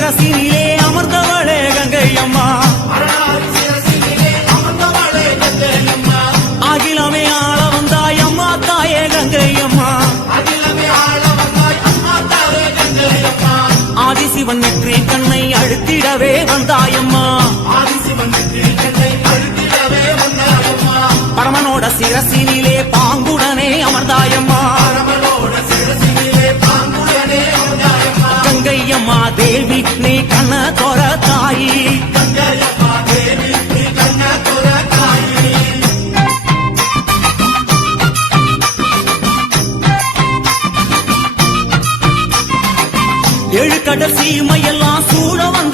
சிரசிலே அமர்ந்தவளே கங்கை அம்மா அகிலமே ஆள வந்தாய் அம்மா தாயே கங்கை அம்மா ஆதிசிவன் நெற்றி கண்ணை அழுத்திடவே வந்தாயம்மா. பரமனோட சிரசிலே கங்கையம்மா தேவி நீ கண்ண தோர தாயி சீமையெல்லாம் சூழ வந்த